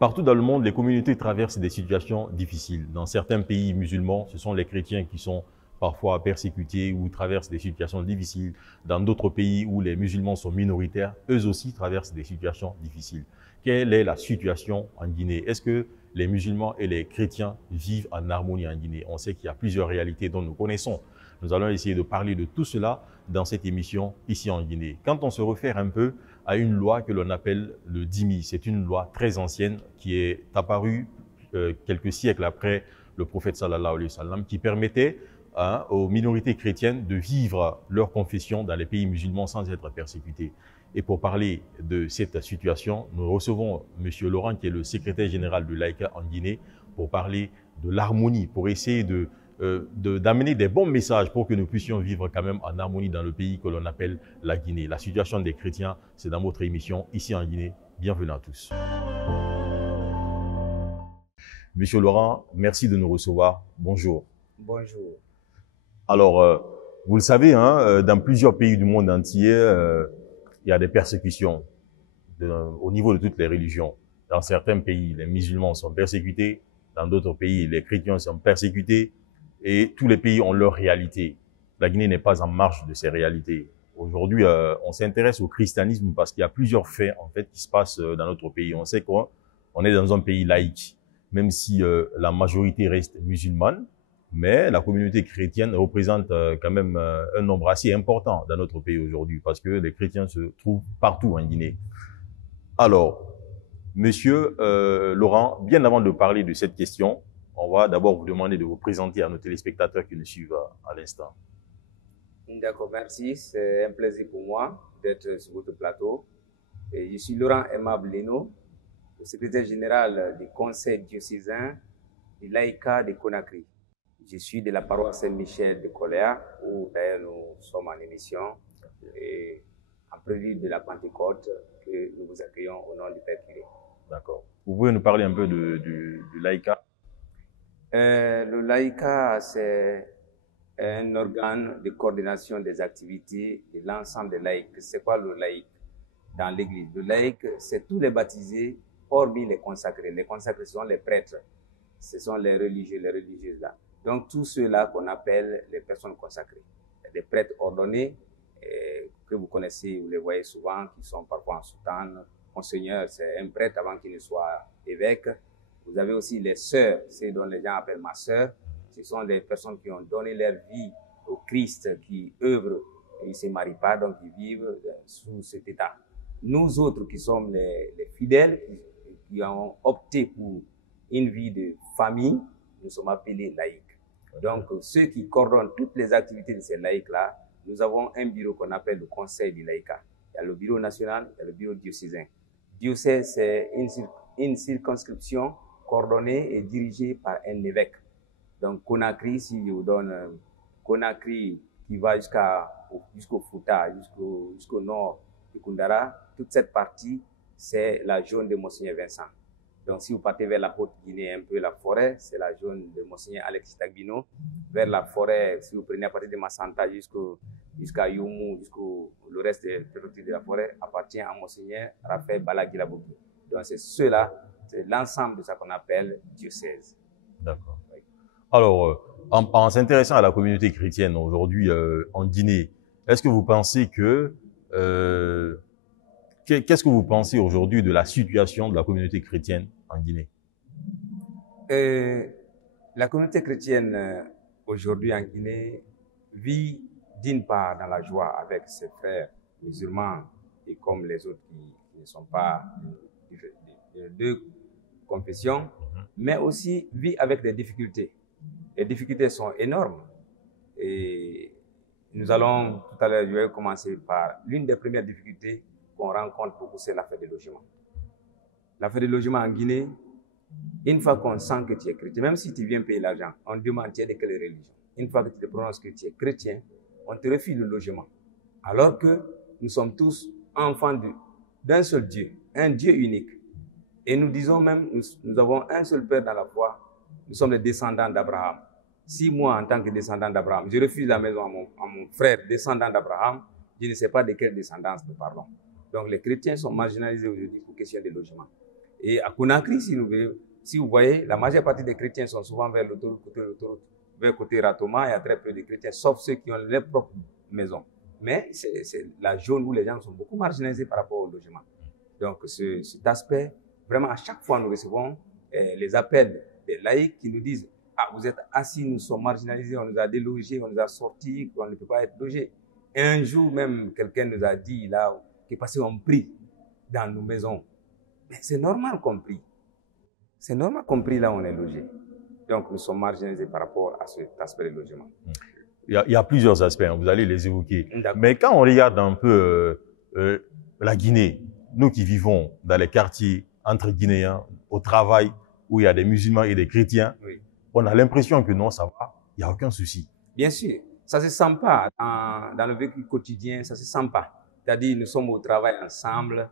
Partout dans le monde, les communautés traversent des situations difficiles. Dans certains pays musulmans, ce sont les chrétiens qui sont parfois persécutés ou traversent des situations difficiles. Dans d'autres pays où les musulmans sont minoritaires, eux aussi traversent des situations difficiles. Quelle est la situation en Guinée? Est-ce que les musulmans et les chrétiens vivent en harmonie en Guinée? On sait qu'il y a plusieurs réalités dont nous connaissons. Nous allons essayer de parler de tout cela dans cette émission ici en Guinée. Quand on se réfère un peu à une loi que l'on appelle le dhimmi, c'est une loi très ancienne qui est apparue quelques siècles après le prophète sallallahu alayhi wa sallam, qui permettait aux minorités chrétiennes de vivre leur confession dans les pays musulmans sans être persécutées. Et pour parler de cette situation, nous recevons M. Laurent, qui est le secrétaire général de l'AICA en Guinée, pour parler de l'harmonie, pour essayer d'amener des bons messages pour que nous puissions vivre quand même en harmonie dans le pays que l'on appelle la Guinée. La situation des chrétiens, c'est dans votre émission ici en Guinée. Bienvenue à tous. Monsieur Laurent, merci de nous recevoir. Bonjour. Bonjour. Alors, vous le savez, dans plusieurs pays du monde entier, il y a des persécutions au niveau de toutes les religions. Dans certains pays, les musulmans sont persécutés. Dans d'autres pays, les chrétiens sont persécutés. Et tous les pays ont leur réalité. La Guinée n'est pas en marge de ces réalités. Aujourd'hui, on s'intéresse au christianisme parce qu'il y a plusieurs faits en fait qui se passent dans notre pays. On sait qu'on est dans un pays laïque, même si la majorité reste musulmane, mais la communauté chrétienne représente quand même un nombre assez important dans notre pays aujourd'hui parce que les chrétiens se trouvent partout en Guinée. Alors, Monsieur Laurent, bien avant de parler de cette question, on va d'abord vous demander de vous présenter à nos téléspectateurs qui nous suivent à l'instant. D'accord, merci. C'est un plaisir pour moi d'être sur votre plateau. Et je suis Laurent Aimable Leno, le secrétaire général du conseil diocésain de l'AICA de Conakry. Je suis de la paroisse Saint-Michel de Coléa, où d'ailleurs nous sommes en émission, et en prélude de la Pentecôte, que nous vous accueillons au nom du Père Curé. D'accord. Vous pouvez nous parler un peu du l'AICA? Le LAICA, c'est un organe de coordination des activités de l'ensemble des laïcs. C'est quoi le laïc dans l'Église? Le laïc, c'est tous les baptisés, hormis les consacrés. Les consacrés, ce sont les prêtres, ce sont les religieux, les religieuses là. Donc, tous ceux-là qu'on appelle les personnes consacrées. Il y a des prêtres ordonnés que vous connaissez, vous les voyez souvent, qui sont parfois en soutane. Monseigneur, c'est un prêtre avant qu'il ne soit évêque. Vous avez aussi les sœurs, c'est dont les gens appellent ma sœur. Ce sont des personnes qui ont donné leur vie au Christ, qui œuvrent, ils ne se marient pas, donc ils vivent sous cet état. Nous autres qui sommes les fidèles, qui ont opté pour une vie de famille, nous sommes appelés laïcs. Donc ceux qui coordonnent toutes les activités de ces laïcs-là, nous avons un bureau qu'on appelle le conseil du laïcat. Il y a le bureau national, il y a le bureau diocésain. Diocèse, c'est une circonscription coordonné et dirigé par un évêque. Donc Conakry, si je vous donne Conakry qui va jusqu'au Fouta, jusqu'au nord de Koundara, toute cette partie, c'est la zone de Monseigneur Vincent. Donc si vous partez vers la Haute-Guinée, un peu la forêt, c'est la zone de Monseigneur Alexis Tagbino. Vers la forêt, si vous prenez à partir de Massanta jusqu'à Youmou, le reste des préfectures de la forêt, appartient à Monseigneur Raphaël Balagilabouki. Donc c'est ceux-là, c'est l'ensemble de ça qu'on appelle diocèse. D'accord. Oui. Alors, en s'intéressant à la communauté chrétienne aujourd'hui en Guinée, est-ce que vous pensez que qu'est-ce que vous pensez aujourd'hui de la situation de la communauté chrétienne en Guinée? La communauté chrétienne aujourd'hui en Guinée vit d'une part dans la joie avec ses frères musulmans et comme les autres qui ne sont pas de deux confessions, mais aussi vit avec des difficultés. Les difficultés sont énormes et nous allons tout à l'heure, je vais commencer par l'une des premières difficultés qu'on rencontre beaucoup, c'est l'affaire des logements. L'affaire des logements en Guinée, une fois qu'on sent que tu es chrétien, même si tu viens payer l'argent, on te demande tu es de quelle religion. Une fois que tu te prononces que tu es chrétien, on te refuse le logement. Alors que nous sommes tous enfants d'un seul Dieu, un Dieu unique. Et nous disons même, nous avons un seul Père dans la foi, nous sommes les descendants d'Abraham. Si moi, en tant que descendant d'Abraham, je refuse la maison à mon frère descendant d'Abraham, je ne sais pas de quelle descendance nous parlons. Donc les chrétiens sont marginalisés aujourd'hui pour question de logement. Et à Conakry, si vous voyez, la majeure partie des chrétiens sont souvent vers l'autoroute, vers côté Ratoma, il y a très peu de chrétiens, sauf ceux qui ont leur propre maison. Mais c'est la zone où les gens sont beaucoup marginalisés par rapport au logement. Donc cet aspect, vraiment à chaque fois nous recevons les appels des laïcs qui nous disent « Ah, vous êtes assis, nous sommes marginalisés, on nous a délogés, on nous a sortis, on ne peut pas être logés. » Un jour même, quelqu'un nous a dit là, que parce qu'on prie dans nos maisons. Mais c'est normal qu'on prie. C'est normal qu'on prie là où on est logé. Donc nous sommes marginalisés par rapport à cet aspect de logement. Il y a plusieurs aspects, hein, vous allez les évoquer. Mais quand on regarde un peu la Guinée, nous qui vivons dans les quartiers entre Guinéens, au travail, où il y a des musulmans et des chrétiens, oui, on a l'impression que non, ça va, il n'y a aucun souci. Bien sûr, ça ne se sent pas dans le vécu quotidien, ça ne se sent pas. C'est-à-dire, nous sommes au travail ensemble,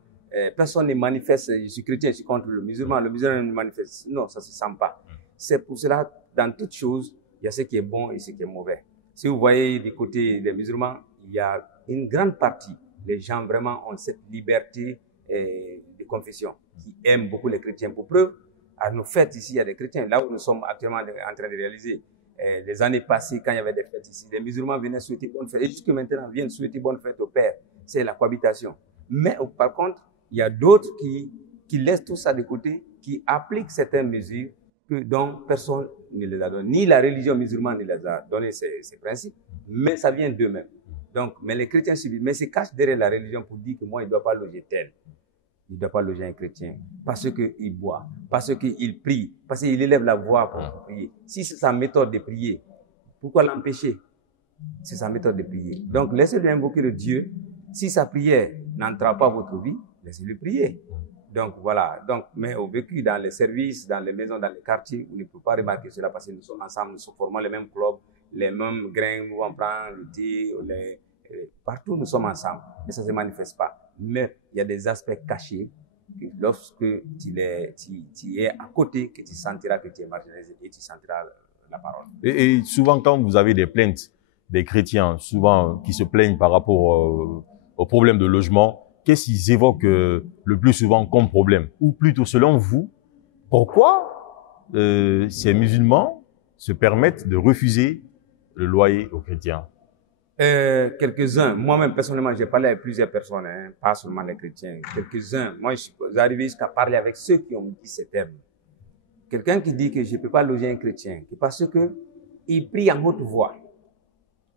personne ne manifeste, je suis chrétien, je suis contre le musulman ne manifeste. Non, ça ne se sent pas. C'est pour cela, dans toutes choses, il y a ce qui est bon et ce qui est mauvais. Si vous voyez du côté des musulmans, il y a une grande partie, les gens vraiment ont cette liberté de confession, qui aiment beaucoup les chrétiens. Pour preuve, à nos fêtes ici, il y a des chrétiens. Là où nous sommes actuellement en train de réaliser, les années passées, quand il y avait des fêtes ici, les musulmans venaient souhaiter bonne fête. Et jusque maintenant, viennent souhaiter bonne fête au Père. C'est la cohabitation. Mais par contre, il y a d'autres qui laissent tout ça de côté, qui appliquent certaines mesures dont personne ne les a données. Ni la religion musulmane ne les a donné ces principes, mais ça vient d'eux-mêmes. Donc, mais les chrétiens subissent, mais se cachent derrière la religion pour dire que moi, il ne doit pas loger tel. Il ne doit pas loger un chrétien parce qu'il boit, parce qu'il prie, parce qu'il élève la voix pour prier. Si c'est sa méthode de prier, pourquoi l'empêcher? C'est sa méthode de prier. Donc, laissez-le invoquer le Dieu. Si sa prière n'entrave pas votre vie, laissez-le prier. Donc, voilà. Donc, mais au vécu dans les services, dans les maisons, dans les quartiers, on ne peut pas remarquer cela parce que nous sommes ensemble, nous formons les mêmes clubs, les mêmes grains, nous on prend le thé, partout nous sommes ensemble. Mais ça ne se manifeste pas. Mais il y a des aspects cachés que lorsque tu es à côté, que tu sentiras que tu es marginalisé et tu sentiras la parole. Et souvent, quand vous avez des plaintes des chrétiens, souvent qui se plaignent par rapport au problème de logement, qu'est-ce qu'ils évoquent le plus souvent comme problème? Ou plutôt, selon vous, pourquoi ces musulmans se permettent de refuser le loyer aux chrétiens? Quelques-uns, moi-même personnellement, j'ai parlé avec plusieurs personnes, hein, pas seulement les chrétiens. Quelques-uns, moi je suis arrivé jusqu'à parler avec ceux qui ont dit ces termes. Quelqu'un qui dit que je ne peux pas loger un chrétien, parce que il prie en haute voix,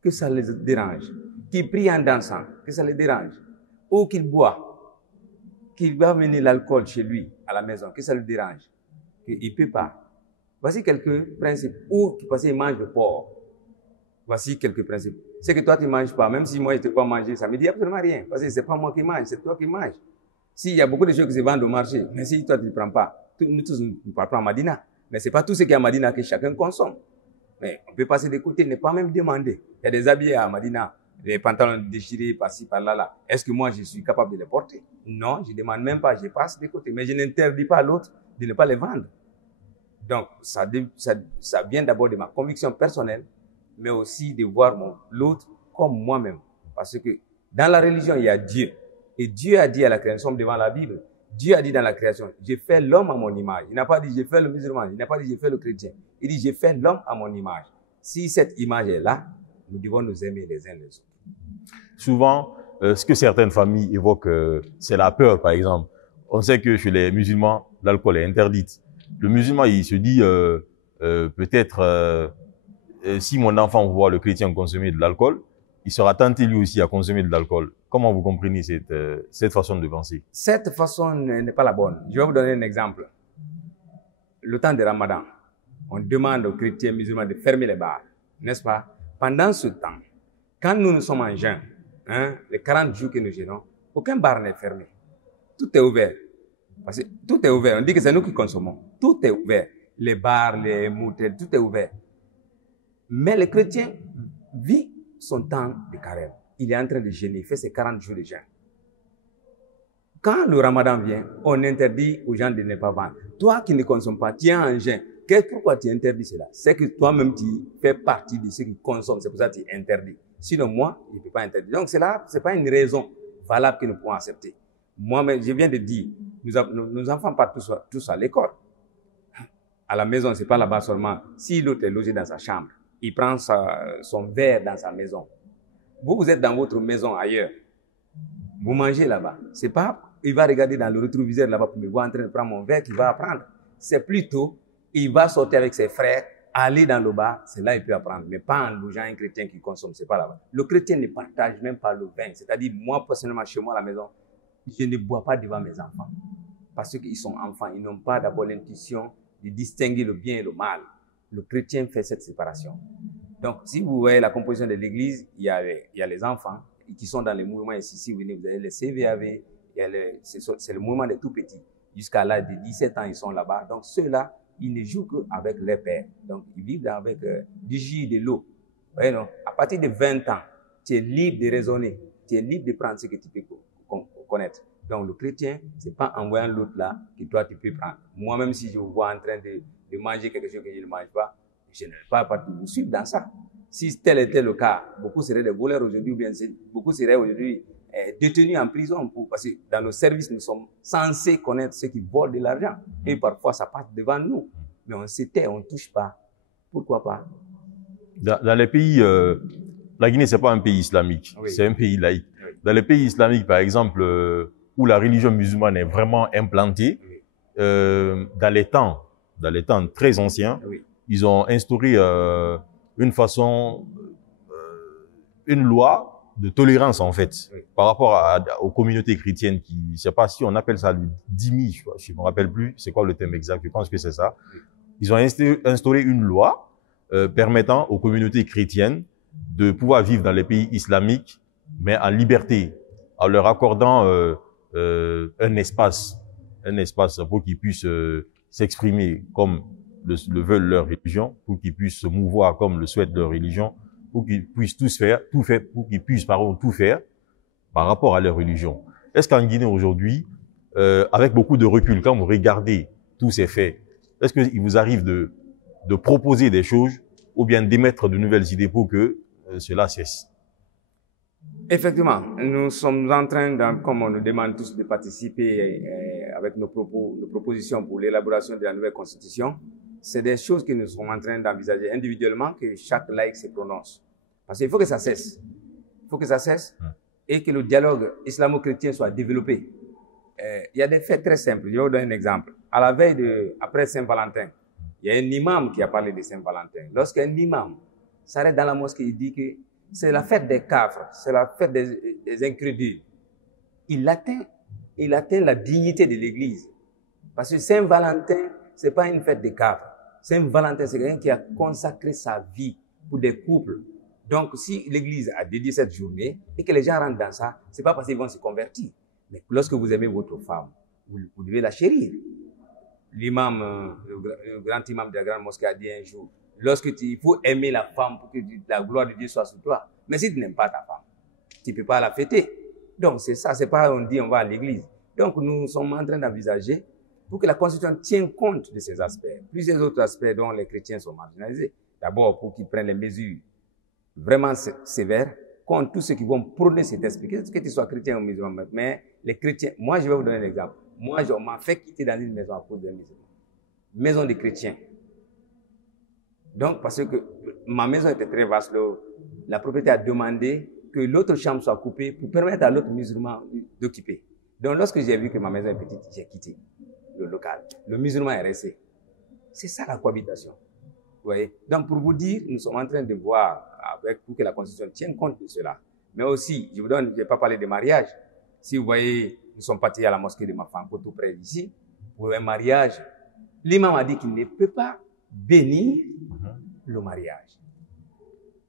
que ça les dérange, qu'il prie en dansant, que ça les dérange, ou qu'il boit, qu'il va amener l'alcool chez lui, à la maison, que ça le dérange, qu'il ne peut pas. Voici quelques principes. Ou parce qu'il mange le porc. Voici quelques principes. C'est que toi, tu ne manges pas. Même si moi, je ne te pas manger, ça ne me dit absolument rien. Parce que ce n'est pas moi qui mange, c'est toi qui manges. S'il y a beaucoup de choses qui se vendent au marché, mais si toi, tu ne les prends pas, nous tous, nous parlons à Madina. Mais ce n'est pas tout ce qu'il y a à Madina que chacun consomme. Mais on peut passer des côtés, ne pas même demander. Il y a des habits à Madina, des pantalons déchirés par-ci, par-là, là. Est-ce que moi, je suis capable de les porter? Non, je ne demande même pas, je passe des côtés. Mais je n'interdis pas à l'autre de ne pas les vendre. Donc, ça vient d'abord de ma conviction personnelle, mais aussi de voir l'autre comme moi-même. Parce que dans la religion, il y a Dieu. Et Dieu a dit à la création, nous sommes devant la Bible, Dieu a dit dans la création, j'ai fait l'homme à mon image. Il n'a pas dit j'ai fait le musulman, il n'a pas dit j'ai fait le chrétien. Il dit j'ai fait l'homme à mon image. Si cette image est là, nous devons nous aimer les uns les autres. Souvent, ce que certaines familles évoquent, c'est la peur, par exemple. On sait que chez les musulmans, l'alcool est interdit. Le musulman, il se dit peut-être si mon enfant voit le chrétien consommer de l'alcool, il sera tenté lui aussi à consommer de l'alcool. Comment vous comprenez cette façon de penser? Cette façon n'est pas la bonne. Je vais vous donner un exemple. Le temps de Ramadan, on demande aux chrétiens musulmans de fermer les bars, n'est-ce pas? Pendant ce temps, quand nous sommes en jeûne, hein, les 40 jours que nous jeûnons, aucun bar n'est fermé. Tout est ouvert. Parce que tout est ouvert. On dit que c'est nous qui consommons. Tout est ouvert. Les bars, les motels, tout est ouvert. Mais le chrétien vit son temps de carême. Il est en train de jeûner. Il fait ses 40 jours de jeûne. Quand le Ramadan vient, on interdit aux gens de ne pas vendre. Toi qui ne consommes pas, tu es en jeûne. Pourquoi tu interdis cela? C'est que toi-même, tu fais partie de ceux qui consomment. C'est pour ça que tu interdis. Sinon, moi, je ne peux pas interdire. Donc, c'est pas une raison valable que nous pouvons accepter. Moi-même, je viens de dire, Nos enfants partent tous à l'école. À la maison, c'est pas là-bas seulement. Si l'autre est logé dans sa chambre, il prend son verre dans sa maison. Vous êtes dans votre maison ailleurs. Vous mangez là-bas. C'est pas, il va regarder dans le rétroviseur là-bas pour me voir en train de prendre mon verre qu'il va apprendre. C'est plutôt, il va sortir avec ses frères, aller dans le bar, c'est là qu'il peut apprendre. Mais pas en logeant un chrétien qui consomme, c'est pas là-bas. Le chrétien ne partage même pas le vin. C'est-à-dire, moi, personnellement, chez moi à la maison, je ne bois pas devant mes enfants. Parce qu'ils sont enfants. Ils n'ont pas d'abord l'intuition de distinguer le bien et le mal. Le chrétien fait cette séparation. Donc, si vous voyez la composition de l'église, il y a les enfants qui sont dans les mouvements ici. Si vous venez, vous avez les CVAV, c'est le mouvement des tout petits. Jusqu'à l'âge de 17 ans, ils sont là-bas. Donc, ceux-là, ils ne jouent qu'avec leur père. Donc, ils vivent avec du jus, de l'eau. Vous voyez, non? À partir de 20 ans, tu es libre de raisonner. Tu es libre de prendre ce que tu peux connaître. Donc, le chrétien, c'est pas en voyant l'autre là que toi, tu peux prendre. Moi, même si je vous vois en train de manger quelque chose que je ne mange pas, je ne vais pas vous suivre dans ça. Si tel était le cas, beaucoup seraient des voleurs aujourd'hui, ou bien beaucoup seraient aujourd'hui détenus en prison. Parce que dans nos services, nous sommes censés connaître ceux qui volent de l'argent. Et parfois, ça passe devant nous. Mais on se tait, on ne touche pas. Pourquoi pas? Dans les pays, la Guinée, c'est pas un pays islamique, oui. C'est un pays laïque. Oui. Dans les pays islamiques, par exemple, où la religion musulmane est vraiment implantée, oui. Dans les temps très anciens, oui. Ils ont instauré une loi de tolérance en fait, oui. Par rapport aux communautés chrétiennes qui, je sais pas si on appelle ça le dhimmi, je me rappelle plus, c'est quoi le terme exact, je pense que c'est ça. Oui. Ils ont instauré une loi permettant aux communautés chrétiennes de pouvoir vivre dans les pays islamiques, mais en liberté, en leur accordant un espace pour qu'ils puissent s'exprimer comme le veulent leur religion, pour qu'ils puissent se mouvoir comme le souhaite leur religion, pour qu'ils puissent tout faire par rapport à leur religion. Est-ce qu'en Guinée aujourd'hui, avec beaucoup de recul, quand vous regardez tous ces faits, est-ce qu'il vous arrive de proposer des choses ou bien d'émettre de nouvelles idées pour que cela cesse? Effectivement, nous sommes en train, comme on nous demande tous de participer avec nos propositions pour l'élaboration de la nouvelle constitution, c'est des choses que nous sommes en train d'envisager individuellement, que chaque laïc se prononce. Parce qu'il faut que ça cesse. Il faut que ça cesse et que le dialogue islamo-chrétien soit développé. Il y a des faits très simples. Je vais vous donner un exemple. À la veille après Saint-Valentin, il y a un imam qui a parlé de Saint-Valentin. Lorsqu'un imam s'arrête dans la mosquée, il dit que c'est la fête des caffres, c'est la fête des incrédules. Il atteint la dignité de l'Église. Parce que Saint-Valentin, c'est pas une fête des caffres. Saint-Valentin, c'est quelqu'un qui a consacré sa vie pour des couples. Donc, si l'Église a dédié cette journée et que les gens rentrent dans ça, c'est pas parce qu'ils vont se convertir. Mais lorsque vous aimez votre femme, vous devez la chérir. L'imam, le grand imam de la grande mosquée a dit un jour, il faut aimer la femme pour que la gloire de Dieu soit sur toi. Mais si tu n'aimes pas ta femme, tu ne peux pas la fêter. Donc, c'est ça, c'est pas on dit on va à l'église. Donc, nous sommes en train d'envisager pour que la Constitution tienne compte de ces aspects. Plusieurs autres aspects dont les chrétiens sont marginalisés. D'abord, pour qu'ils prennent les mesures vraiment sévères contre tous ceux qui vont prôner cet esprit. Que tu sois chrétien ou musulman. Mais les chrétiens, moi, je vais vous donner un exemple. Moi, on m'a fait quitter dans une maison à cause d'un musulman. Maison de chrétiens. Donc, parce que ma maison était très vaste, la propriétaire a demandé que l'autre chambre soit coupée pour permettre à l'autre musulman d'occuper. Donc, lorsque j'ai vu que ma maison est petite, j'ai quitté le local. Le musulman est resté. C'est ça la cohabitation. Vous voyez? Donc, pour vous dire, nous sommes en train de voir pour que la Constitution tienne compte de cela. Mais aussi, je n'ai pas parlé de mariage. Si vous voyez, nous sommes partis à la mosquée de ma femme, tout près d'ici, pour un mariage. L'imam a dit qu'il ne peut pas bénir le mariage.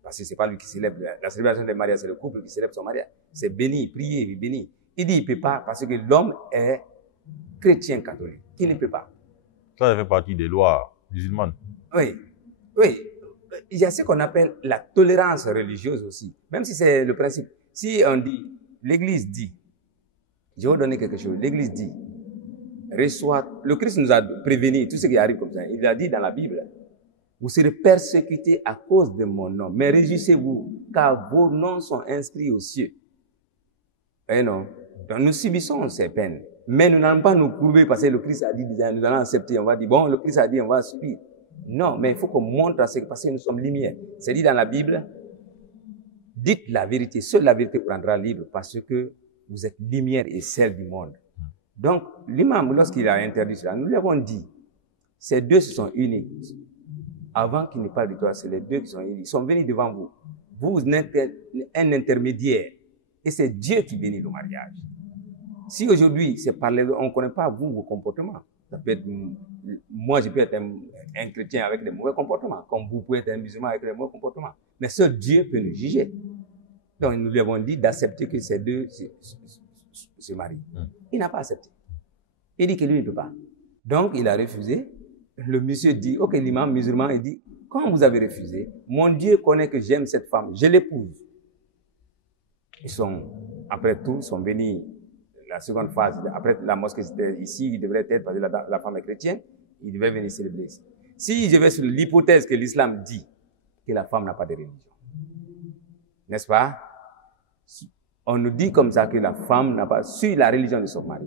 Parce que c'est pas lui qui célèbre. La célébration des mariages, c'est le couple qui célèbre son mariage. C'est béni, prier, béni. Il dit il ne peut pas parce que l'homme est chrétien catholique. Il ne peut pas. Ça fait partie des lois musulmanes. Oui. Il y a ce qu'on appelle la tolérance religieuse aussi. Même si c'est le principe. Si on dit, l'Église dit, je vais vous donner quelque chose. L'Église dit, le Christ nous a prévenu tout ce qui arrive comme ça. Il a dit dans la Bible, vous serez persécutés à cause de mon nom. Mais réjouissez-vous, car vos noms sont inscrits aux cieux. Et non. Donc nous subissons ces peines. Mais nous n'allons pas nous courber parce que le Christ a dit, nous allons accepter, on va dire, bon, le Christ a dit, on va subir. Non, mais il faut qu'on montre à ce que, parce que nous sommes lumière. C'est dit dans la Bible, dites la vérité, seule la vérité vous rendra libre parce que vous êtes lumière et sel du monde. Donc, l'imam, lorsqu'il a interdit cela, nous lui avons dit, ces deux se sont unis. Avant qu'il ne parle de toi, c'est les deux qui sont unis. Ils sont venus devant vous. Vous n'êtes qu'un intermédiaire. Et c'est Dieu qui bénit le mariage. Si aujourd'hui, c'est par les, on ne connaît pas vous, vos comportements. Ça peut être, moi, je peux être un chrétien avec des mauvais comportements, comme vous pouvez être un musulman avec des mauvais comportements. Mais seul Dieu peut nous juger. Donc, nous lui avons dit d'accepter que ces deux se marient. Il n'a pas accepté. Il dit que lui, il ne peut pas. Donc, il a refusé. Le monsieur dit, ok, l'imam musulman, il dit, quand vous avez refusé, mon Dieu connaît que j'aime cette femme, je l'épouse. Ils sont, après tout, ils sont venus, la seconde phase, après la mosquée, c'était ici, il devrait être, parce que la femme est chrétienne, il devait venir célébrer ici. Si je vais sur l'hypothèse que l'islam dit que la femme n'a pas de religion, n'est-ce pas? On nous dit comme ça que la femme n'a pas su la religion de son mari.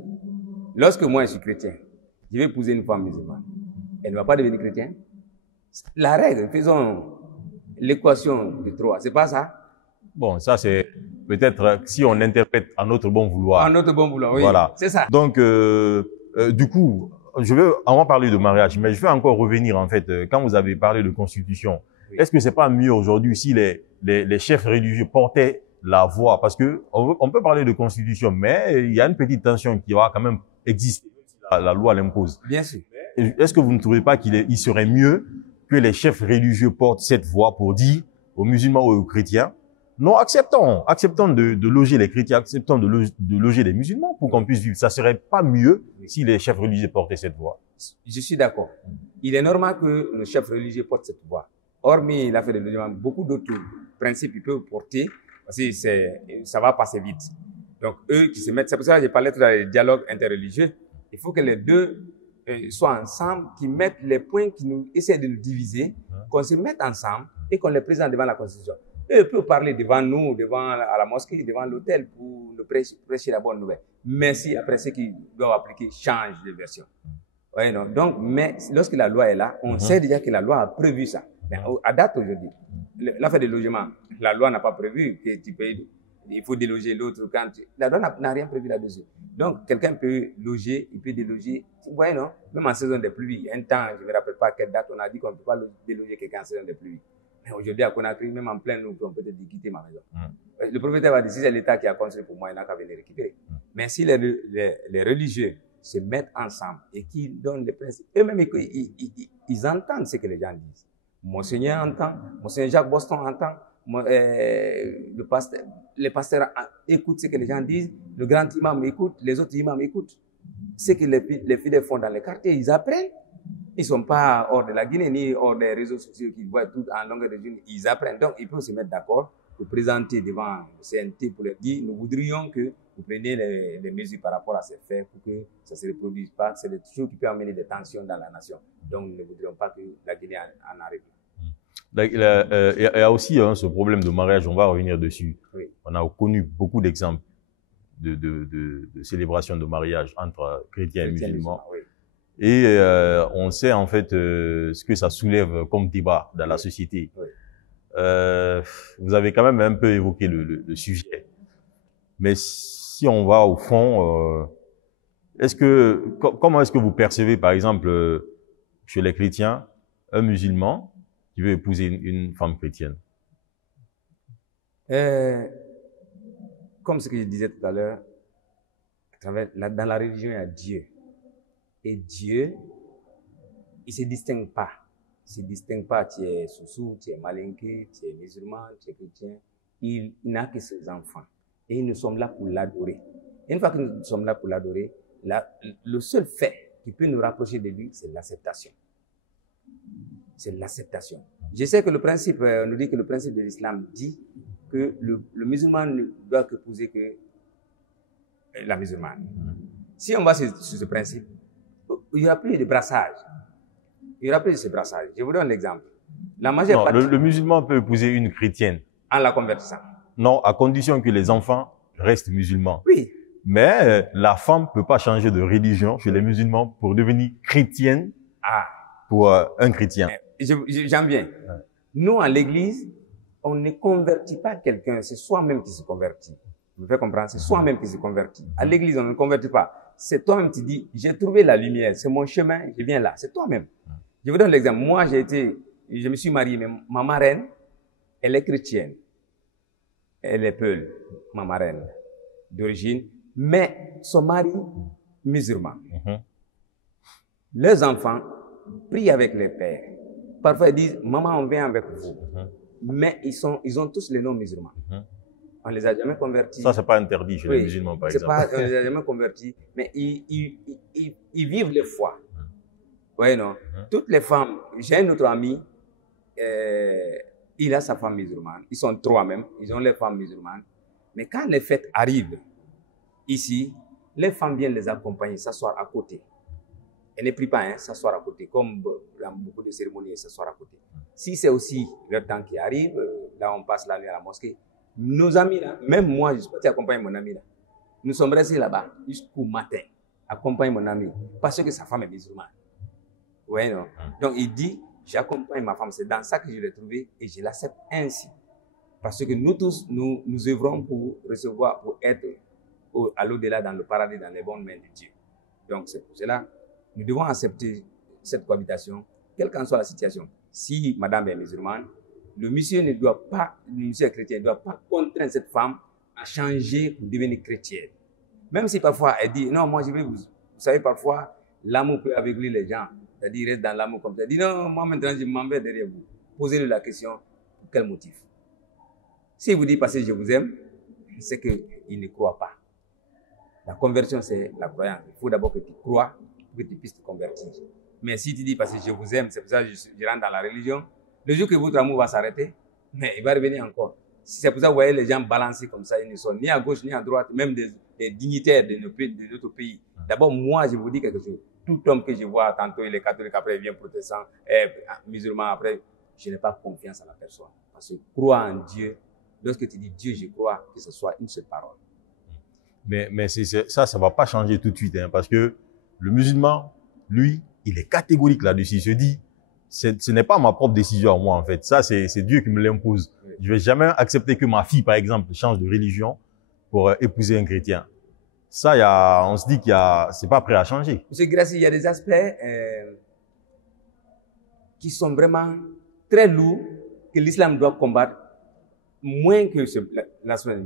Lorsque moi je suis chrétien, je vais épouser une femme musulmane, elle ne va pas devenir chrétienne. La règle, faisons l'équation de 3, c'est pas ça? Bon, ça c'est peut-être si on interprète à notre bon vouloir. À notre bon vouloir, oui. Voilà. C'est ça. Donc, du coup, on va parler de mariage, mais je vais encore revenir en fait, quand vous avez parlé de constitution, oui. Est-ce que c'est pas mieux aujourd'hui si les chefs religieux portaient la voix? Parce que on peut parler de constitution, mais il y a une petite tension qui va quand même exister si la loi l'impose. Bien sûr. Est-ce que vous ne trouvez pas qu'il serait mieux que les chefs religieux portent cette voix pour dire aux musulmans ou aux chrétiens, non, acceptons de loger les chrétiens, acceptons de loger les musulmans pour qu'on puisse vivre. Ça serait pas mieux si les chefs religieux portaient cette voix? Je suis d'accord. Il est normal que le chef religieux porte cette voix. Hormis l'affaire de logement, beaucoup d'autres principes ils peuvent porter parce que ça va passer vite. Donc eux qui se mettent, c'est pour ça que j'ai parlé dans les dialogues interreligieux. Il faut que les deux soient ensemble, qui mettent les points qui nous essaient de nous diviser, qu'on se mette ensemble et qu'on les présente devant la Constitution. Eux peuvent parler devant nous, à la mosquée, devant l'hôtel pour nous prêcher la bonne nouvelle. Mais si après ceux qui doivent appliquer changent de version. Ouais, non. Donc, mais lorsque la loi est là, on sait déjà que la loi a prévu ça. Mais à date aujourd'hui, l'affaire de logement, la loi n'a pas prévu que il faut déloger l'autre quand la loi n'a rien prévu là-dessus. Donc, quelqu'un peut loger, il peut déloger. Vous voyez, non? Même en saison des pluies, un temps, je ne me rappelle pas à quelle date, on a dit qu'on ne peut pas déloger quelqu'un en saison des pluies. Mais aujourd'hui, à Conakry, même en plein, nous, on peut peut-être quitter ma maison. Le propriétaire va dire, si c'est l'État qui a construit pour moi, il n'a qu'à venir récupérer. Mais si les religieux se mettent ensemble et qui donnent les principes, eux-mêmes, ils entendent ce que les gens disent. Monseigneur entend, Monseigneur Jacques Boston entend, les pasteurs écoutent ce que les gens disent, le grand imam écoute, les autres imams écoutent. Ce que les fidèles font dans les quartiers, ils apprennent. Ils ne sont pas hors de la Guinée, ni hors des réseaux sociaux qui voient tout en longueur de journée. Ils apprennent. Donc, ils peuvent se mettre d'accord pour présenter devant le CNT pour leur dire, nous voudrions que vous preniez les mesures par rapport à ces faits pour que ça ne se reproduise pas. C'est des choses qui peuvent amener des tensions dans la nation. Donc, nous ne voudrions pas que la Guinée en arrive. Il y a aussi ce problème de mariage, on va revenir dessus. Oui. On a connu beaucoup d'exemples de célébration de mariage entre chrétiens et musulmans. Oui. Et on sait en fait ce que ça soulève comme débat dans la société. Oui. Vous avez quand même un peu évoqué le sujet. Mais si on va au fond, comment est-ce que vous percevez par exemple chez les chrétiens un musulman qui veut épouser une femme chrétienne? Comme ce que je disais tout à l'heure, dans la religion, il y a Dieu. Et Dieu, il se distingue pas. Il se distingue pas. Tu es soussou, tu es malinqué, tu es musulman, tu es chrétien. Il n'a que ses enfants. Et nous sommes là pour l'adorer. Et une fois que nous sommes là pour l'adorer, le seul fait qui peut nous rapprocher de lui, c'est l'acceptation. C'est l'acceptation. Je sais que le principe, on nous dit que le principe de l'islam dit que le musulman ne doit qu'épouser que la musulmane. Si on va sur ce principe, il n'y aura plus de brassage. Il n'y aura plus de ce brassage. Je vous donne l'exemple. Le musulman peut épouser une chrétienne. En la convertissant. Non, à condition que les enfants restent musulmans. Oui. Mais la femme ne peut pas changer de religion chez les musulmans pour devenir chrétienne pour un chrétien. J'en viens. Nous, à l'église, on ne convertit pas quelqu'un, c'est soi-même qui se convertit. Vous me faites comprendre? C'est soi-même qui se convertit. À l'église, on ne convertit pas. C'est toi-même qui dis, j'ai trouvé la lumière, c'est mon chemin, je viens là. C'est toi-même. Je vous donne l'exemple. Moi, je me suis marié, mais ma marraine, elle est chrétienne. Elle est Peul, ma marraine, d'origine, mais son mari, musulman. Leurs enfants prient avec les pères. Parfois, ils disent, maman, on vient avec vous. Mais ils ont tous les noms musulmans. On les a jamais convertis. Ça, c'est pas interdit chez les musulmans, par exemple. On les a jamais convertis, mais ils vivent les foi. Oui, non. Toutes les femmes, j'ai un autre ami, il a sa femme musulmane. Ils sont 3 même, ils ont les femmes musulmanes. Mais quand les fêtes arrivent, ici, les femmes viennent les accompagner, s'asseoir à côté. Elles ne prient pas, hein, s'asseoir à côté, comme dans beaucoup de cérémonies, s'asseoir à côté. Si c'est aussi le temps qui arrive, là on passe la nuit à la mosquée, nos amis là, même moi, je suis parti accompagner mon ami là. Nous sommes restés là-bas jusqu'au matin, accompagne mon ami, parce que sa femme est musulmane. Ouais, non. Donc il dit, j'accompagne ma femme, c'est dans ça que je l'ai trouvé et je l'accepte ainsi. Parce que nous tous, nous œuvrons pour recevoir, pour être à l'au-delà dans le paradis, dans les bonnes mains de Dieu. Donc c'est pour cela, nous devons accepter cette cohabitation, quelle qu'en soit la situation. Si madame est musulmane, le monsieur chrétien ne doit pas contraindre cette femme à changer pour devenir chrétienne. Même si parfois elle dit, non, moi je vais vous savez, parfois, l'amour peut aveugler les gens. C'est-à-dire, il reste dans l'amour comme ça. Il dit, non, moi maintenant je m'en vais derrière vous. Posez-lui la question, pour quel motif? Si vous dit parce que je vous aime, c'est qu'il ne croit pas. La conversion, c'est la croyance. Il faut d'abord que tu crois pour que tu puisses te convertir. Mais si tu dis parce que je vous aime, c'est pour ça que je rentre dans la religion, le jour que votre amour va s'arrêter, mais il va revenir encore. C'est pour ça que vous voyez les gens balancés comme ça, ils ne sont ni à gauche ni à droite, même des dignitaires de notre pays. D'abord, moi, je vous dis quelque chose. Tout homme que je vois, tantôt il est catholique, après il vient protestant, musulman, après, je n'ai pas confiance en la personne. Parce que croire en Dieu, lorsque tu dis Dieu, je crois que ce soit une seule parole. Mais ça va pas changer tout de suite, hein, parce que le musulman, lui, il est catégorique là-dessus. Il se dit, ce n'est pas ma propre décision à moi, en fait. Ça, c'est Dieu qui me l'impose. Oui. Je vais jamais accepter que ma fille, par exemple, change de religion pour épouser un chrétien. Ça, on se dit c'est pas prêt à changer. Monsieur Grassi, il y a des aspects qui sont vraiment très lourds que l'islam doit combattre moins que l'aspect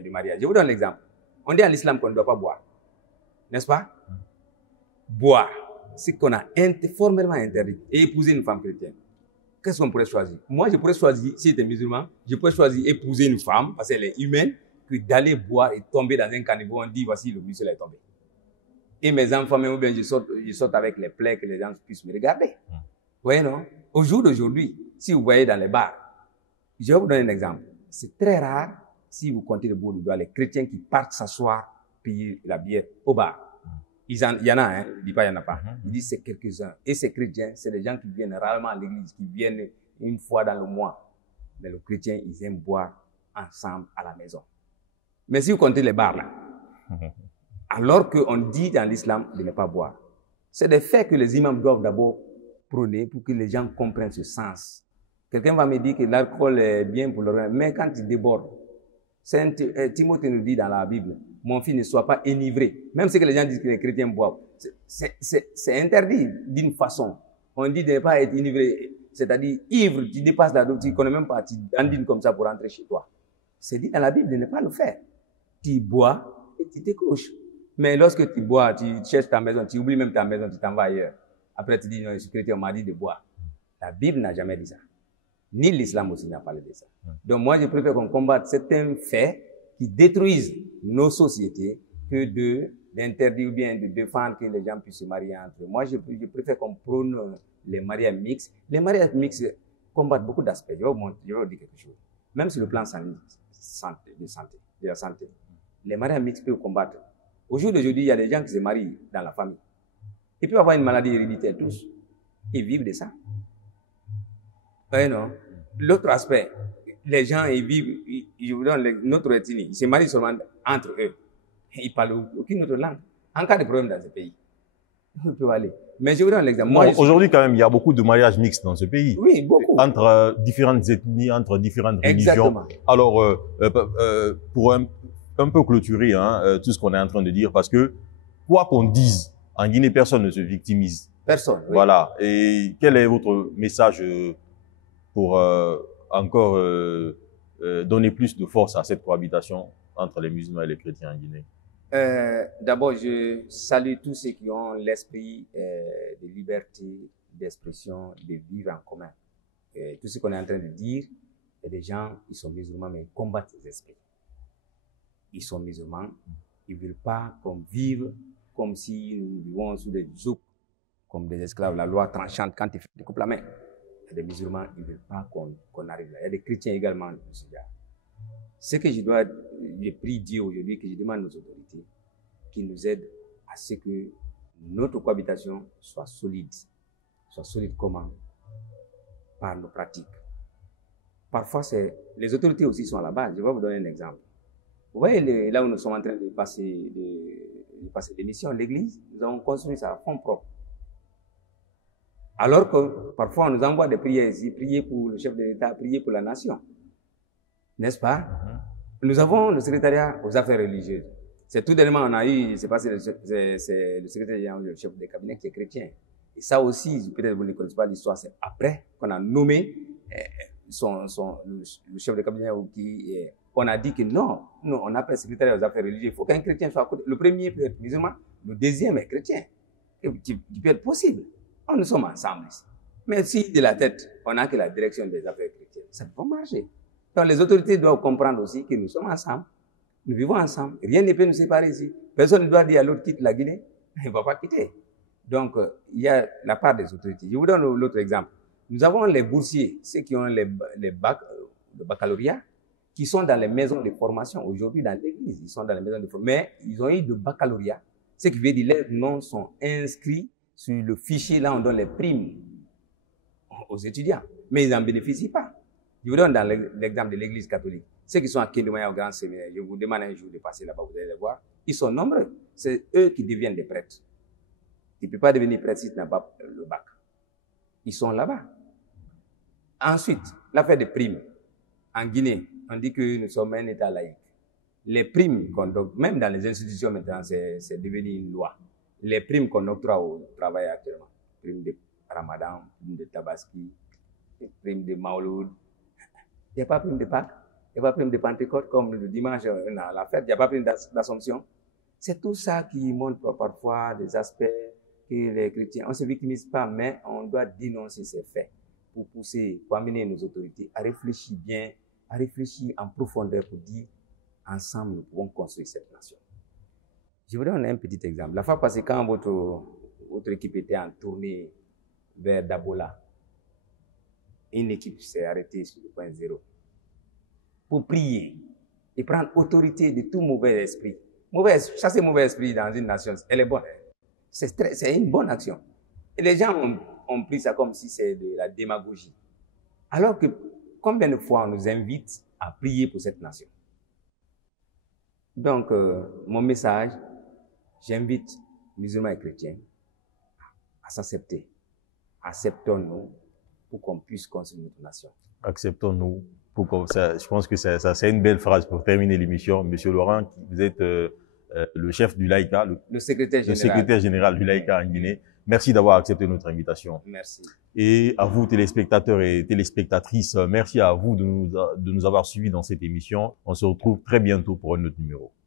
du mariage. Je vous donne l'exemple. On dit à l'islam qu'on ne doit pas boire. N'est-ce pas? Boire, c'est qu'on a formellement interdit. Et épouser une femme chrétienne. Qu'est-ce qu'on pourrait choisir? Moi, je pourrais choisir, si j'étais musulman, je pourrais choisir épouser une femme, parce qu'elle est humaine, que d'aller boire et tomber dans un caniveau, on dit, voici, le monsieur est tombé. Et mes enfants, même bien, je saute avec les plaies que les gens puissent me regarder. Vous voyez, non? Au jour d'aujourd'hui, si vous voyez dans les bars, je vais vous donner un exemple. C'est très rare, si vous comptez le bout du doigt, les chrétiens qui partent s'asseoir, payer la bière au bar. Il y en a, hein. Il ne dit pas il n'y en a pas. Il dit c'est quelques-uns. Et ces chrétiens, c'est des gens qui viennent rarement à l'église, qui viennent une fois dans le mois. Mais les chrétiens, ils aiment boire ensemble à la maison. Mais si vous comptez les bars là, alors qu'on dit dans l'islam de ne pas boire, c'est des faits que les imams doivent d'abord prôner pour que les gens comprennent ce sens. Quelqu'un va me dire que l'alcool est bien pour le mais quand il déborde, Timothée nous dit dans la Bible, mon fils ne soit pas enivré. Même si les gens disent que les chrétiens boivent, c'est interdit d'une façon. On dit de ne pas être enivré, c'est-à-dire ivre, tu dépasses la dose, tu ne connais même pas, tu dandines comme ça pour rentrer chez toi. C'est dit dans la Bible de ne pas le faire. Tu bois et tu t'écouches. Mais lorsque tu bois, tu cherches ta maison, tu oublies même ta maison, tu t'en vas ailleurs. Après tu dis, non, je suis chrétien, on m'a dit de boire. La Bible n'a jamais dit ça. Ni l'islam aussi n'a parlé de ça. Donc moi, je préfère qu'on combatte certains faits qui détruisent nos sociétés que d'interdire ou bien de défendre que les gens puissent se marier entre eux. Moi, je préfère qu'on prône les mariages mixtes. Les mariages mixtes combattent beaucoup d'aspects. Je vais vous dire quelque chose. Même sur le plan de la santé, les mariages mixtes peuvent combattre. Au jour d'aujourd'hui, il y a des gens qui se marient dans la famille. Ils peuvent avoir une maladie héréditaire tous. Ils vivent de ça. Oui, non. L'autre aspect, les gens, ils vivent, je vous donne notre ethnie, ils se marient seulement entre eux. Ils parlent aucune autre langue. En cas de problème dans ce pays, on peut aller. Mais je vous donne l'exemple. Aujourd'hui, quand même, il y a beaucoup de mariages mixtes dans ce pays. Oui, beaucoup. Entre différentes ethnies, entre différentes religions. Alors, pour un peu clôturer tout ce qu'on est en train de dire, parce que quoi qu'on dise, en Guinée, personne ne se victimise. Personne. Oui. Voilà. Et quel est votre message pour encore donner plus de force à cette cohabitation entre les musulmans et les chrétiens en Guinée? D'abord, je salue tous ceux qui ont l'esprit de liberté, d'expression, de vivre en commun. Tout ce qu'on est en train de dire, il y a des gens, ils sont musulmans, mais ils combattent ces esprits. Ils sont musulmans, ils ne veulent pas qu'on vive comme si nous vivons sous des zouks, comme des esclaves. La loi tranchante, quand ils découpent la main. Il y a des musulmans, ils ne veulent pas qu'on arrive là. Il y a des chrétiens également, monsieur Dia. Ce que je prie Dieu aujourd'hui, que je demande aux autorités, qu'ils nous aident à ce que notre cohabitation soit solide. Soit solide comment? Par nos pratiques. Parfois, les autorités aussi sont à la base. Je vais vous donner un exemple. Vous voyez là où nous sommes en train de passer l'émission, l'église, nous avons construit ça à fond propre. Alors que parfois, on nous envoie des prières ici, prier pour le chef de l'État, prier pour la nation. N'est-ce pas? Nous avons le secrétariat aux affaires religieuses. C'est tout dernièrement, on a eu, c'est le secrétaire général, le chef de cabinet qui est chrétien. Et ça aussi, peut-être vous ne connaissez pas l'histoire, c'est après qu'on a nommé le chef de cabinet on a dit que non, on appelle secrétaire aux affaires religieuses. Il faut qu'un chrétien soit à côté. Le premier peut être musulman, le deuxième est chrétien. Qui peut être possible. Nous sommes ensemble ici. Mais si de la tête, on n'a que la direction des affaires chrétiennes, ça ne peut pas marcher. Donc les autorités doivent comprendre aussi que nous sommes ensemble. Nous vivons ensemble. Rien ne peut nous séparer ici. Personne ne doit dire à l'autre quitte la Guinée. Il ne va pas quitter. Donc, il y a la part des autorités. Je vous donne l'autre exemple. Nous avons les boursiers, ceux qui ont le baccalauréat, qui sont dans les maisons de formation. Aujourd'hui, dans l'église, ils sont dans les maisons de formation. Mais ils ont eu le baccalauréat. Ce qui veut dire que leurs noms sont inscrits sur le fichier. Là, on donne les primes aux étudiants. Mais ils n'en bénéficient pas. Je vous donne dans l'exemple de l'église catholique. Ceux qui sont à Kindomaya au grand séminaire, je vous demande un jour de passer là-bas, vous allez les voir. Ils sont nombreux. C'est eux qui deviennent des prêtres. Tu ne peux pas devenir prêtre si tu n'as pas le bac. Ils sont là-bas. Ensuite, l'affaire des primes. En Guinée, on dit que nous sommes un État laïque. Les primes qu'on donne, même dans les institutions maintenant, c'est devenu une loi. Les primes qu'on octroie au travail actuellement. Primes de Ramadan, primes de Tabaski, primes de Maouloud. Il n'y a pas prime de Pâques, il n'y a pas prime de Pentecôte comme le dimanche à la fête, il n'y a pas prime d'Assomption. C'est tout ça qui montre parfois des aspects que les chrétiens, on ne se victimise pas, mais on doit dénoncer ces faits pour pousser, pour amener nos autorités à réfléchir bien, à réfléchir en profondeur pour dire, ensemble, nous pouvons construire cette nation. Je vous donne un petit exemple. La fois passée, quand votre équipe était en tournée vers Dabola, une équipe s'est arrêtée sur le point zéro pour prier et prendre autorité de tout mauvais esprit. Chasser mauvais esprit dans une nation, elle est bonne. C'est une bonne action. Et les gens ont pris ça comme si c'est de la démagogie. Alors que combien de fois on nous invite à prier pour cette nation? Donc, mon message, j'invite musulmans et chrétiens à s'accepter. Acceptons-nous pour qu'on puisse construire notre nation. Acceptons-nous. Je pense que c'est une belle phrase pour terminer l'émission. Monsieur Laurent, vous êtes le chef du Laïka, le secrétaire général du Laïka en Guinée. Merci d'avoir accepté notre invitation. Merci. Et à vous, téléspectateurs et téléspectatrices, merci à vous de nous avoir suivis dans cette émission. On se retrouve très bientôt pour un autre numéro.